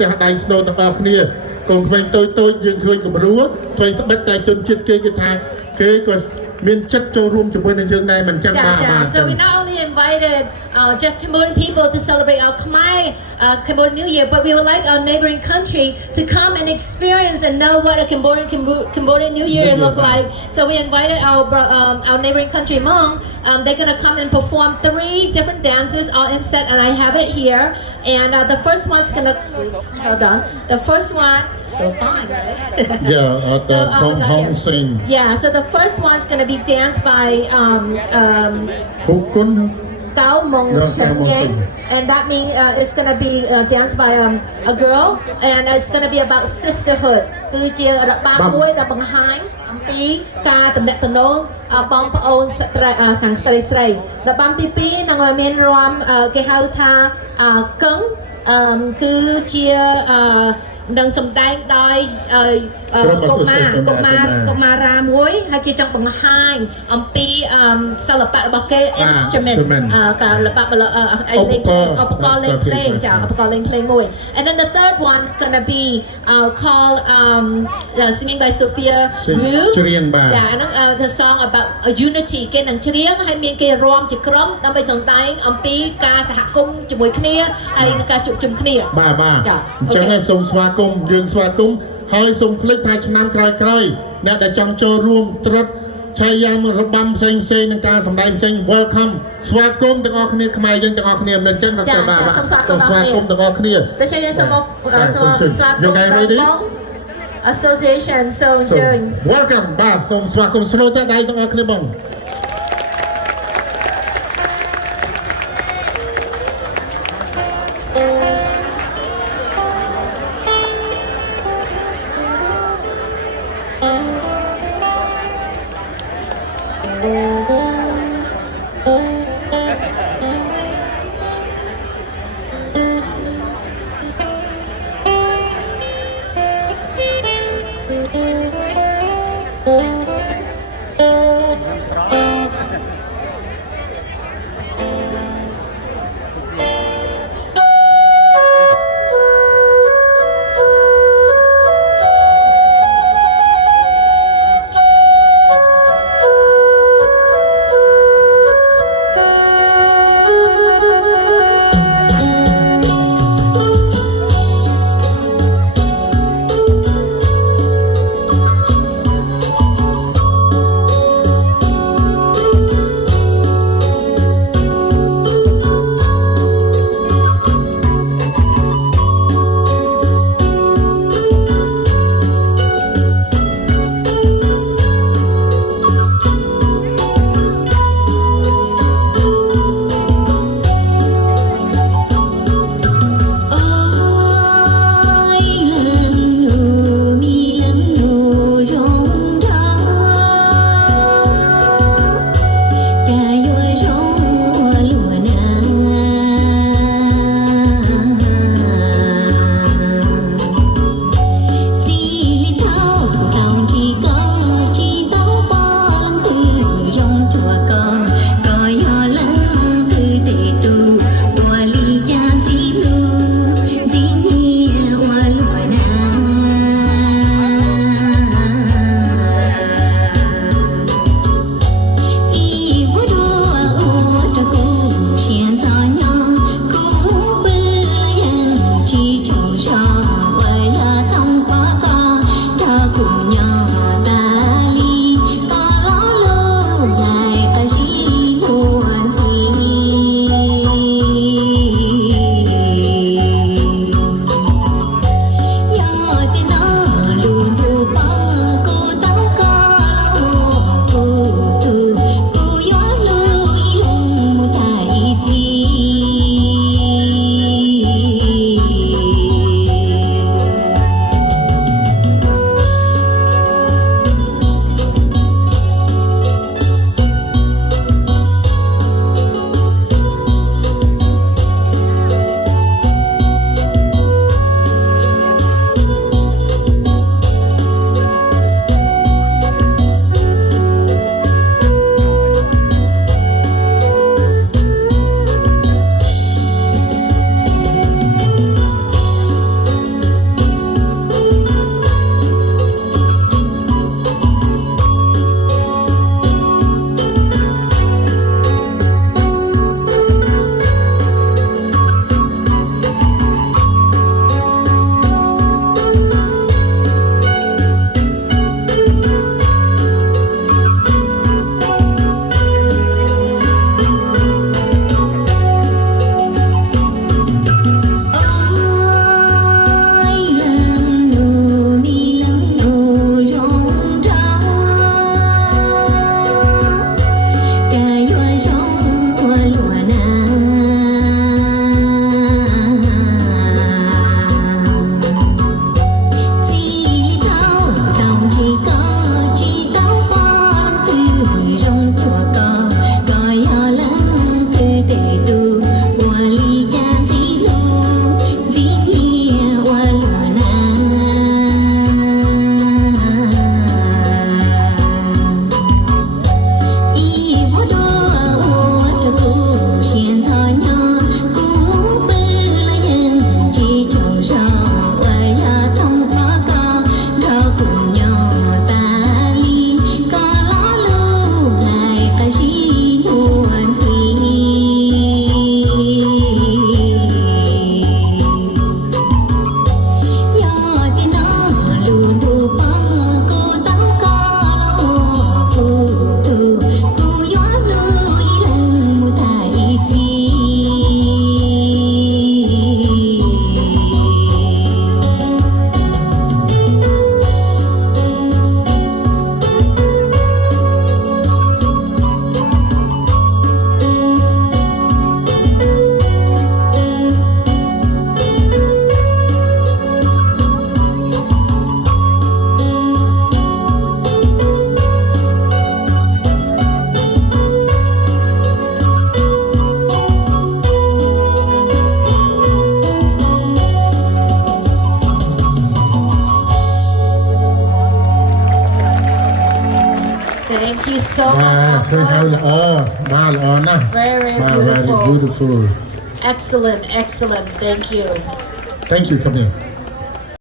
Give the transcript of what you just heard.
แต่ได้สโนว์ต่างๆเนี่ยกองเพลงตัวยังเคยกับรู้เพลงบัดแต่จนจิตเกย์ทางเกย์ก็มีจัดโจรวมจำนวนในยังไงมันจังมา So we not only invited just Cambodian people to celebrate our Khmer Cambodian New Year, but we would like our neighboring country to come and experience and know what a Cambodian New Year look like. So we invited our neighboring country Hmong. They're gonna come and perform 3 different dances all in set, and I have it here. And the first one's gonna hold on. The first one, so fine, right? Yeah, the Hmong sing. Yeah, so the first one's gonna be danced by Nkauj Hmoob Seev Yees, and that means it's gonna be danced by a girl, and it's gonna be about sisterhood. គឺជារបាំមួយដែលបង្ហាញអំពីការតំណាក់តំណងបងប្អូនស្ត្រីខាងស្រីរបាំទី2នឹងមានរាំគេហៅថាកឹងគឺជានឹងសម្ដែងដោយកុមារាមួយហើយគេចង់បង្ហាញអំពីសិល្បៈរបស់គេ instrument ការល្បាក់ឧបករណ៍លេងភ្លេងចាឧបករណ៍លេងភ្លេងមួយ and then the third one is going to be called singing by Sophia ច្រៀងបាទចាហ្នឹង the song about unity គេនឹងច្រៀងហើយមានគេរាំជាក្រុមដើម្បីសម្ដែងអំពីការសហគមន៍ជាមួយគ្នាហើយនឹងការជួបជុំគ្នាបាទចាអញ្ចឹងហើយសូមស្វាគមន៍យើងស្វាគមន៍ហើយសូមភ្លេចថាឆ្នាំក្រោយអ្នកដែលចង់ចូលរួមត្រុតឆាយាមរបាំផ្សេងនឹងការសម្ដែងផ្សេង welcome ស្វាគមន៍ទាំងអស់គ្នាខ្មែរយើងទាំងអស់គ្នាមិនអញ្ចឹងបាទសូមស្វាគមន៍ទាំងអស់គ្នាដូច្នេះសូមស្វាគមន៍ Association so welcome បាទសូមស្វាគមន៍ស្នូតែដៃទាំងអស់គ្នាបងអ so បាទ much ឃើញហើយ effort. ល្អបាទល្អណាស់ Very បាទ very beautiful. beautiful Excellent, excellent. Thank you. thank you come here